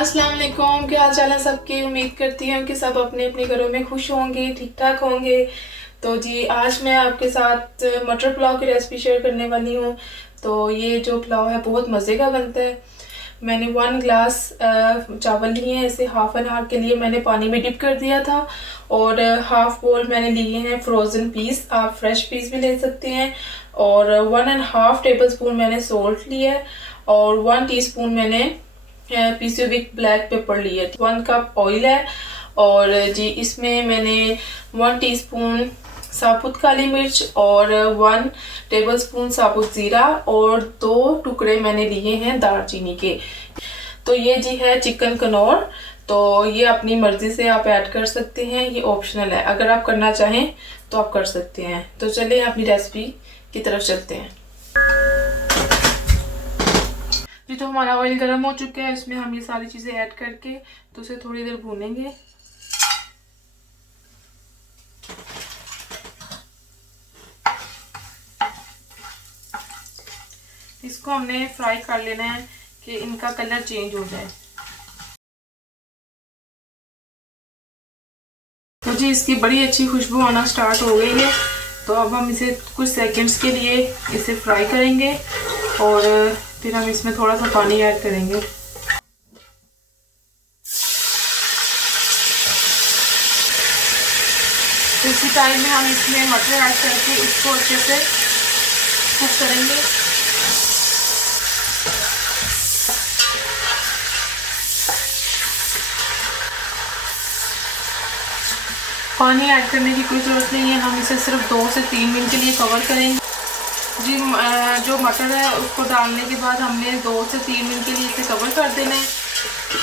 अस्सलाम वालेकुम, क्या हाल चाल है सबके। उम्मीद करती हूँ कि सब अपने अपने घरों में खुश होंगे, ठीक ठाक होंगे। तो जी आज मैं आपके साथ मटर पुलाव की रेसिपी शेयर करने वाली हूँ। तो ये जो पुलाव है बहुत मज़े का बनता है। मैंने 1 ग्लास चावल लिए हैं, इसे हाफ एन आवर के लिए मैंने पानी में डिप कर दिया था। और हाफ बोल मैंने लिए हैं फ्रोज़न पीस, आप फ्रेश पीस भी ले सकते हैं। और 1.5 टेबल स्पून मैंने सॉल्ट लिया है। और 1 टीस्पून मैंने पीसी विथ ब्लैक पेपर लिए। 1 कप ऑयल है। और जी इसमें मैंने 1 टीस्पून साबुत काली मिर्च और 1 टेबलस्पून साबुत ज़ीरा और 2 टुकड़े मैंने लिए हैं दालचीनी के। तो ये जी है चिकन कनौर। तो ये अपनी मर्ज़ी से आप ऐड कर सकते हैं, ये ऑप्शनल है। अगर आप करना चाहें तो आप कर सकते हैं। तो चलिए अपनी रेसिपी की तरफ चलते हैं। जी तो हमारा ऑयल गर्म हो चुका है, इसमें हम ये सारी चीज़ें ऐड करके तो उसे थोड़ी देर भूनेंगे। इसको हमने फ्राई कर लेना है कि इनका कलर चेंज हो जाए। तो जी इसकी बड़ी अच्छी खुशबू आना स्टार्ट हो गई है। तो अब हम इसे कुछ सेकंड्स के लिए इसे फ्राई करेंगे और फिर हम इसमें थोड़ा सा पानी ऐड करेंगे। तो इसी टाइम में हम इसमें मटर ऐड करके इसको अच्छे से कुक करेंगे। पानी ऐड करने की कोई ज़रूरत नहीं है, हम इसे सिर्फ 2 से 3 मिनट के लिए कवर करेंगे। जी जो मटर है उसको डालने के बाद हमने 2 से 3 मिनट के लिए इसे कवर कर देना है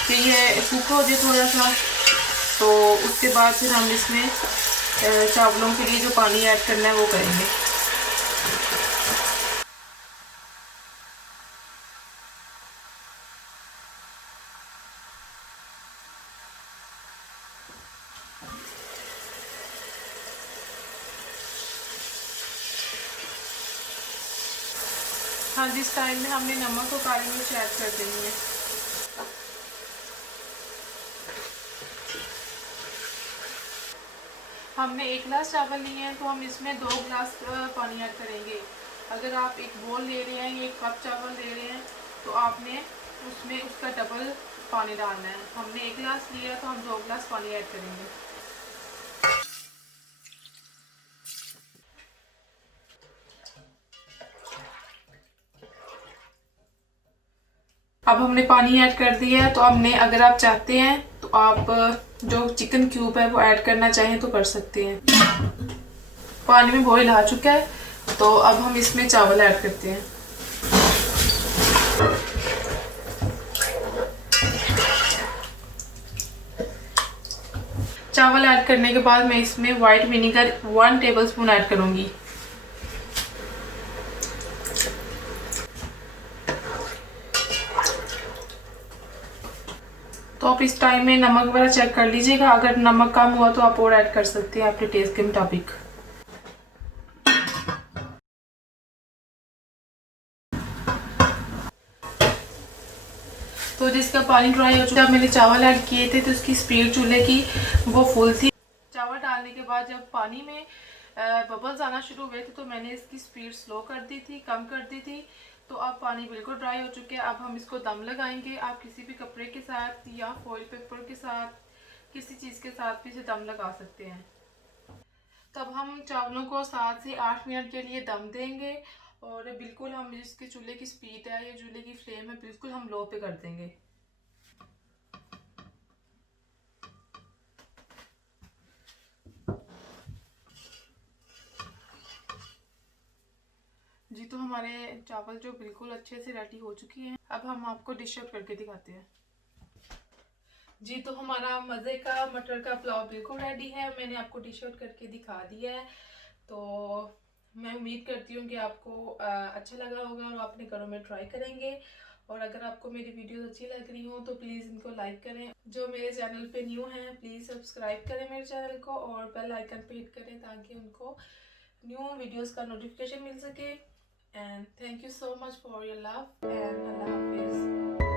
कि ये कुक हो जाए थोड़ा सा। तो उसके बाद फिर हम इसमें चावलों के लिए जो पानी ऐड करना है वो करेंगे। हाँ जी, इस टाइम में हमने नमक और काली मिर्च ऐड कर देनी है। हमने 1 गिलास चावल लिए हैं तो हम इसमें 2 गिलास पानी ऐड करेंगे। अगर आप एक बोल ले रहे हैं, 1 कप चावल ले रहे हैं तो आपने उसमें उसका डबल पानी डालना है। हमने 1 गिलास लिया तो हम 2 गिलास पानी ऐड करेंगे। अब हमने पानी ऐड कर दिया है। तो हमने अगर आप चाहते हैं तो आप जो चिकन क्यूब है वो ऐड करना चाहें तो कर सकते हैं। पानी में बॉईल आ चुका है तो अब हम इसमें चावल ऐड करते हैं। चावल ऐड करने के बाद मैं इसमें वाइट विनेगर 1 टेबलस्पून ऐड करूंगी। तो आप इस टाइम में नमक वगैरह चेक कर लीजिएगा, अगर नमक कम हुआ तो आप और ऐड कर सकते हैं अपने टेस्ट के मुताबिक। तो जिसका पानी ड्राई हो चुका है, मैंने चावल ऐड किए थे तो उसकी स्पीड चूल्हे की वो फुल थी। चावल डालने के बाद जब पानी में बबल्स आना शुरू हुए थे तो मैंने इसकी स्पीड स्लो कर दी थी, कम कर दी थी। तो अब पानी बिल्कुल ड्राई हो चुके हैं। अब हम इसको दम लगाएंगे। आप किसी भी कपड़े के साथ या फॉइल पेपर के साथ, किसी चीज़ के साथ भी इसे दम लगा सकते हैं। तब हम चावलों को 7 से 8 मिनट के लिए दम देंगे। और बिल्कुल हम इसके चूल्हे की स्पीड है या चूल्हे की फ्लेम है बिल्कुल हम लो पे कर देंगे। जी तो हमारे चावल जो बिल्कुल अच्छे से रेडी हो चुकी हैं। अब हम आपको डिश आउट करके दिखाते हैं। जी तो हमारा मज़े का मटर का पुलाव बिल्कुल रेडी है। मैंने आपको डिश आउट करके दिखा दिया है। तो मैं उम्मीद करती हूँ कि आपको अच्छा लगा होगा और आप अपने घरों में ट्राई करेंगे। और अगर आपको मेरी वीडियोस अच्छी लग रही हो तो प्लीज़ इनको लाइक करें। जो मेरे चैनल पे न्यू हैं प्लीज़ सब्सक्राइब करें मेरे चैनल को और बेल आइकन पे हिट करें ताकि उनको न्यू वीडियोस का नोटिफिकेशन मिल सके। And thank you so much for your love and अल्लाह हाफिज़।